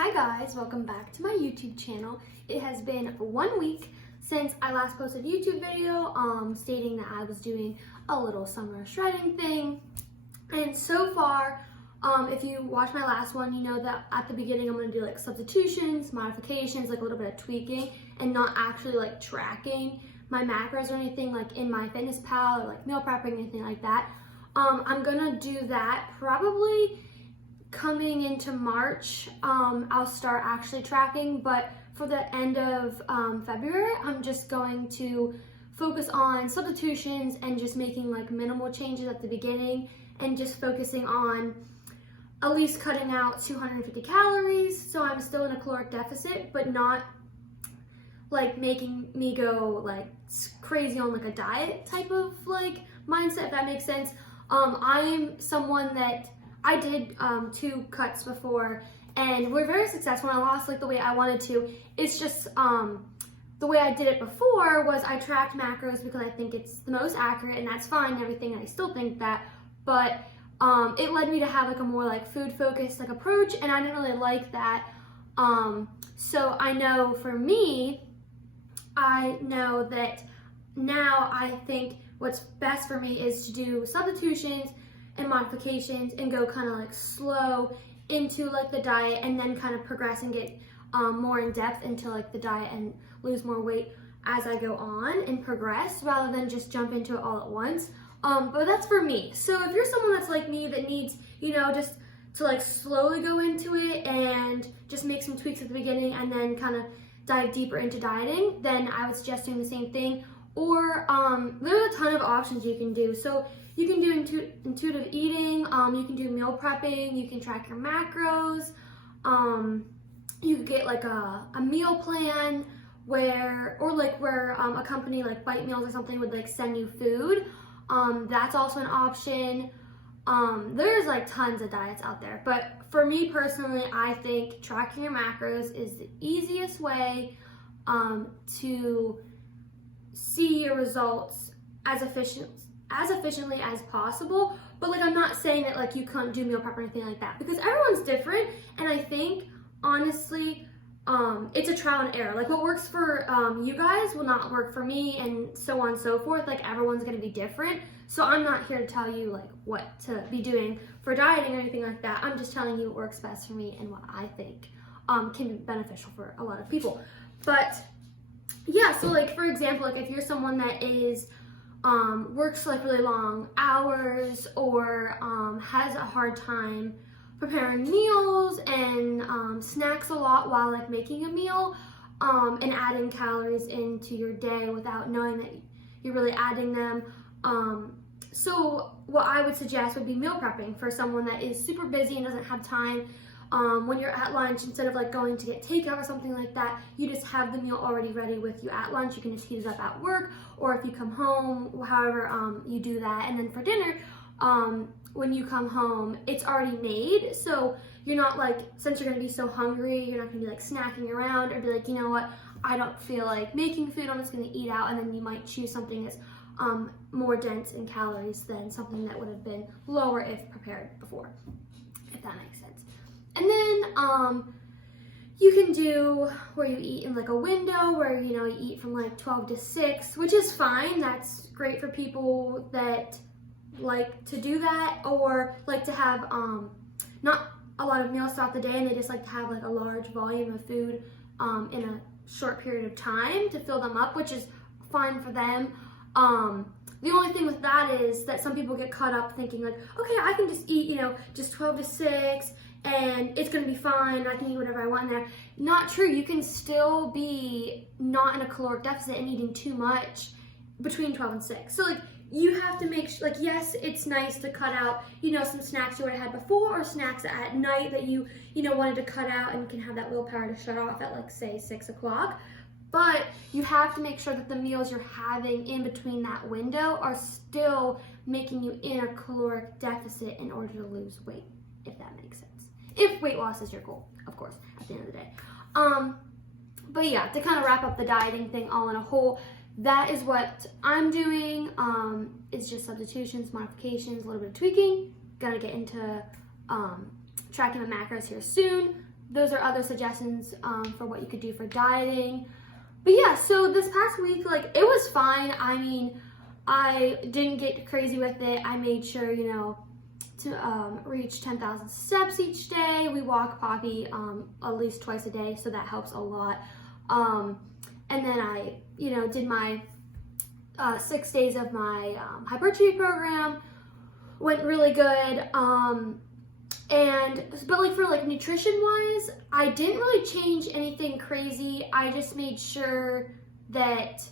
Hi guys, welcome back to my YouTube channel. It has been 1 week since I last posted a YouTube video stating that I was doing a little summer shredding thing. And so far, if you watched my last one, you know that at the beginning I'm going to do like substitutions, modifications, like a little bit of tweaking, and not actually like tracking my macros or anything like in MyFitnessPal or like meal prepping, anything like that. I'm going to do that probably coming into March. I'll start actually tracking, but for the end of February, I'm just going to focus on substitutions and just making like minimal changes at the beginning and just focusing on at least cutting out 250 calories. So I'm still in a caloric deficit, but not like making me go like crazy on like a diet type of like mindset, if that makes sense. I'm someone that I did 2 cuts before and were very successful and I lost like the weight I wanted to. It's just the way I did it before was I tracked macros because I think it's the most accurate, and that's fine and everything, and I still think that, but it led me to have like a more like food focused like approach, and I didn't really like that. So I know for me, I know that now I think what's best for me is to do substitutions and modifications and go kind of like slow into like the diet and then kind of progress and get more in depth into like the diet and lose more weight as I go on and progress, rather than just jump into it all at once. But that's for me. So if you're someone that's like me that needs, you know, just to like slowly go into it and just make some tweaks at the beginning and then kind of dive deeper into dieting, then I would suggest doing the same thing. Or there's a ton of options you can do. So you can do intuitive eating, you can do meal prepping, you can track your macros, you could get like a meal plan where a company like Bite Meals or something would like send you food. That's also an option. There's like tons of diets out there, but for me personally, I think tracking your macros is the easiest way to see your results as efficiently as possible. But like, I'm not saying that like you can't do meal prep or anything like that, because everyone's different, and I think honestly it's a trial and error. Like what works for you guys will not work for me, and so on and so forth. Like everyone's going to be different, so I'm not here to tell you like what to be doing for dieting or anything like that. I'm just telling you what works best for me and what I think can be beneficial for a lot of people. But yeah, so like for example, like if you're someone that is works like really long hours or has a hard time preparing meals and snacks a lot while like making a meal and adding calories into your day without knowing that you're really adding them. So what I would suggest would be meal prepping for someone that is super busy and doesn't have time. When you're at lunch, instead of like going to get takeout or something like that, you just have the meal already ready with you at lunch. You can just heat it up at work, or if you come home, however you do that. And then for dinner, when you come home, it's already made, so you're not like, since you're gonna be so hungry, you're not gonna be like snacking around or be like, you know what, I don't feel like making food, I'm just gonna eat out. And then you might choose something that's more dense in calories than something that would have been lower if prepared before, if that makes sense. And then you can do where you eat in like a window where, you know, you eat from like 12 to 6, which is fine. That's great for people that like to do that, or like to have not a lot of meals throughout the day, and they just like to have like a large volume of food in a short period of time to fill them up, which is fine for them. The only thing with that is that some people get caught up thinking like, okay, I can just eat, you know, just 12 to 6 and it's gonna be fine, I can eat whatever I want in there. Not true. You can still be not in a caloric deficit and eating too much between 12 and 6. So like, you have to make sure, like, yes, it's nice to cut out, you know, some snacks you already had before, or snacks at night that you know, wanted to cut out, and you can have that willpower to shut off at like, say, 6 o'clock. But you have to make sure that the meals you're having in between that window are still making you in a caloric deficit in order to lose weight, if that makes sense. If weight loss is your goal, of course, at the end of the day. But yeah, to kind of wrap up the dieting thing all in a whole, that is what I'm doing. It's just substitutions, modifications, a little bit of tweaking. Gonna get into tracking my macros here soon. those are other suggestions for what you could do for dieting. But yeah, so this past week, like, it was fine. I mean, I didn't get crazy with it. I made sure, you know, to reach 10,000 steps each day. We walk Poppy at least twice a day, so that helps a lot. And then I, you know, did my 6 days of my hypertrophy program. Went really good. But like for like nutrition wise, I didn't really change anything crazy. I just made sure that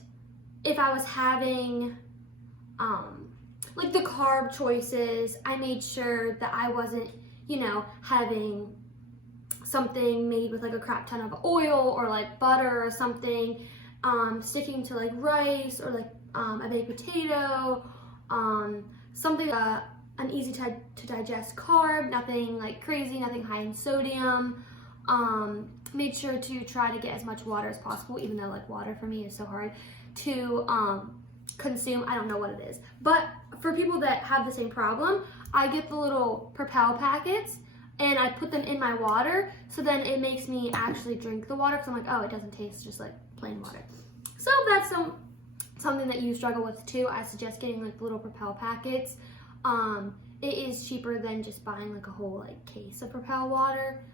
if I was having like the carb choices, I made sure that I wasn't, you know, having something made with like a crap ton of oil or like butter or something, sticking to like rice or like a baked potato, something an easy to digest carb, nothing like crazy, nothing high in sodium. Made sure to try to get as much water as possible, even though like water for me is so hard to consume. I don't know what it is, but for people that have the same problem, I get the little Propel packets and I put them in my water, so then it makes me actually drink the water, because I'm like, oh, it doesn't taste just like plain water. So that's something that you struggle with too. I suggest getting like little Propel packets. It is cheaper than just buying like a whole like case of Propel water.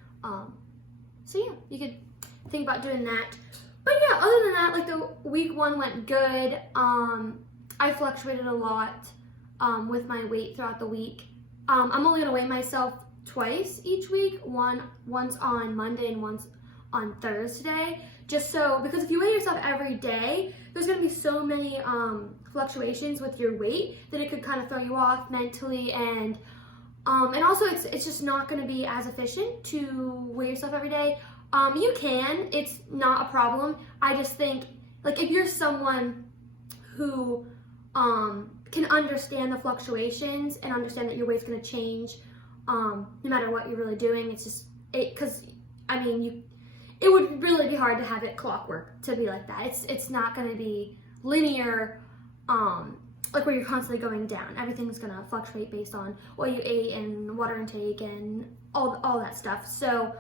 So yeah, you could think about doing that. But yeah, other than that, like the week 1 went good. I fluctuated a lot with my weight throughout the week. I'm only gonna weigh myself twice each week. Once on Monday and once on Thursday. Just so, because if you weigh yourself every day, there's gonna be so many fluctuations with your weight that it could kind of throw you off mentally, and also it's just not gonna be as efficient to weigh yourself every day. You can, it's not a problem. I just think, like, if you're someone who can understand the fluctuations and understand that your weight's gonna change no matter what you're really doing, it's just, because, I mean, it would really be hard to have it clockwork to be like that. It's not gonna be linear, like where you're constantly going down. Everything's gonna fluctuate based on what you ate and water intake and all that stuff. So,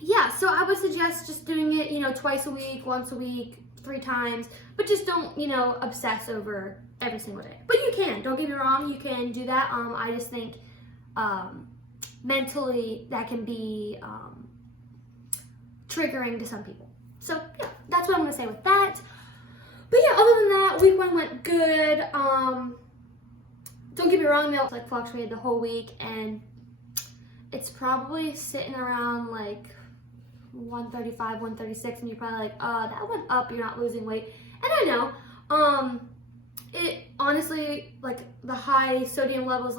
yeah, so I would suggest just doing it, you know, twice a week, once a week, 3 times, but just don't, you know, obsess over every single day. But you can, don't get me wrong, you can do that. I just think mentally that can be triggering to some people. So yeah, that's what I'm gonna say with that. But yeah, other than that, week 1 went good. Don't get me wrong, though, it's like fluctuated the whole week, and it's probably sitting around like 135, 136, and you're probably like, that went up, you're not losing weight. And I know, it honestly, like the high sodium levels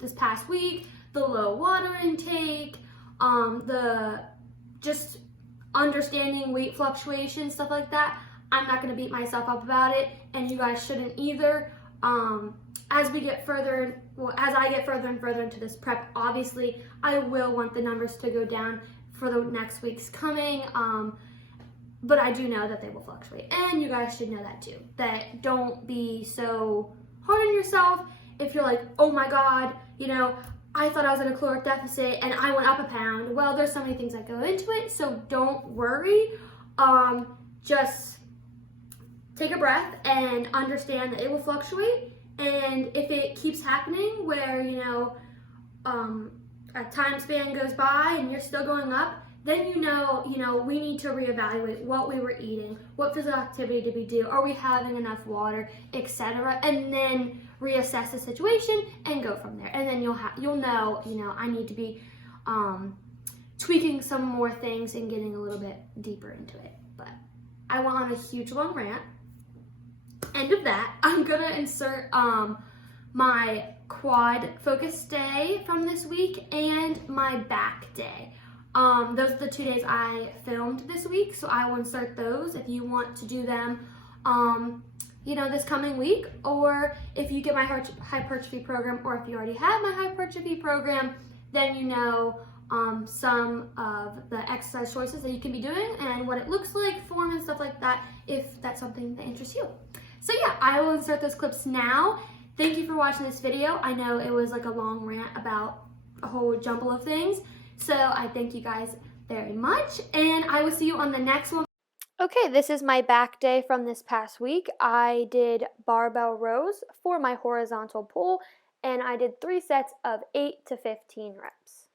this past week, the low water intake, the just understanding weight fluctuation, stuff like that, I'm not going to beat myself up about it, and you guys shouldn't either. As I get further and further into this prep, obviously I will want the numbers to go down for the next week's coming, but I do know that they will fluctuate, and you guys should know that too. That don't be so hard on yourself if you're like, oh my god, you know, I thought I was in a caloric deficit and I went up a pound. Well, there's so many things that go into it, so don't worry. Just take a breath and understand that it will fluctuate, and if it keeps happening where, you know, a time span goes by and you're still going up, then you know, we need to reevaluate what we were eating, what physical activity did we do, are we having enough water, etc., and then reassess the situation and go from there. And then you'll know, you know, I need to be tweaking some more things and getting a little bit deeper into it. But I went on a huge long rant. End of that. I'm gonna insert my quad focus day from this week and my back day. Those are the 2 days I filmed this week, so I will insert those if you want to do them, you know, this coming week, or if you get my hypertrophy program, or if you already have my hypertrophy program, then you know some of the exercise choices that you can be doing and what it looks like, form and stuff like that, if that's something that interests you. So yeah, I will insert those clips now. Thank you for watching this video. I know it was like a long rant about a whole jumble of things. So I thank you guys very much, and I will see you on the next one. Okay, this is my back day from this past week. I did barbell rows for my horizontal pull, and I did 3 sets of 8 to 15 reps.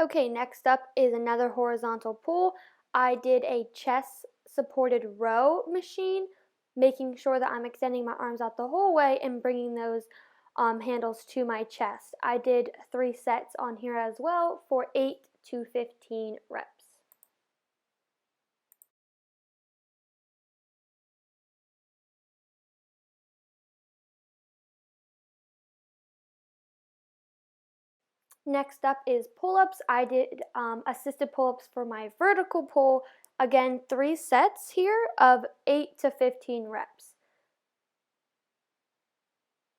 Okay, next up is another horizontal pull. I did a chest supported row machine, making sure that I'm extending my arms out the whole way and bringing those handles to my chest. I did 3 sets on here as well for 8 to 15 reps. Next up is pull-ups. I did assisted pull-ups for my vertical pull. Again, 3 sets here of 8 to 15 reps.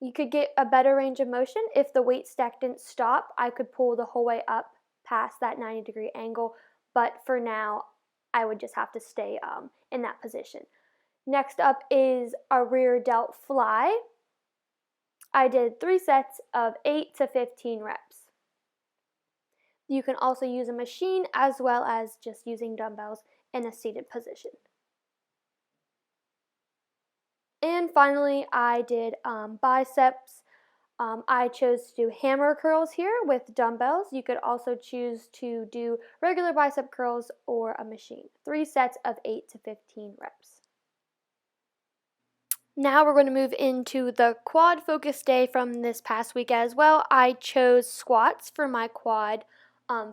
You could get a better range of motion if the weight stack didn't stop. I could pull the whole way up past that 90-degree angle, but for now, I would just have to stay in that position. Next up is a rear delt fly. I did 3 sets of 8 to 15 reps. You can also use a machine as well as just using dumbbells in a seated position. And finally, I did biceps. I chose to do hammer curls here with dumbbells. You could also choose to do regular bicep curls or a machine. 3 sets of 8 to 15 reps. Now we're going to move into the quad focus day from this past week as well. I chose squats for my quad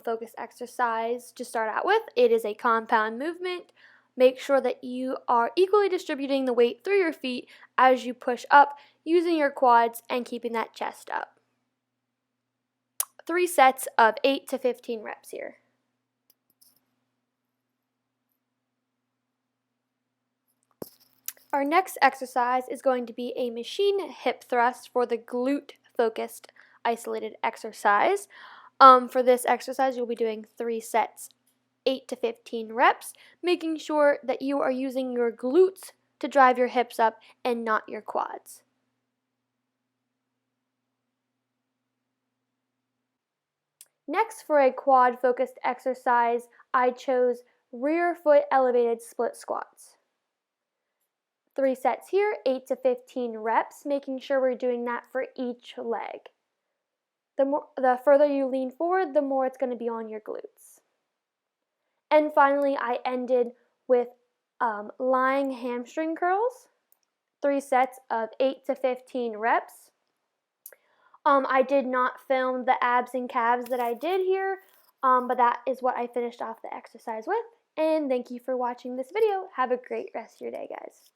focus exercise to start out with. It is a compound movement. Make sure that you are equally distributing the weight through your feet as you push up, using your quads and keeping that chest up. 3 sets of 8 to 15 reps here. Our next exercise is going to be a machine hip thrust for the glute focused isolated exercise. For this exercise, you'll be doing 3 sets, 8 to 15 reps, making sure that you are using your glutes to drive your hips up and not your quads. Next, for a quad focused exercise, I chose rear foot elevated split squats. 3 sets here, 8 to 15 reps, making sure we're doing that for each leg. The further you lean forward, the more it's going to be on your glutes. And finally, I ended with lying hamstring curls, 3 sets of 8 to 15 reps. I did not film the abs and calves that I did here, but that is what I finished off the exercise with. And thank you for watching this video. Have a great rest of your day, guys.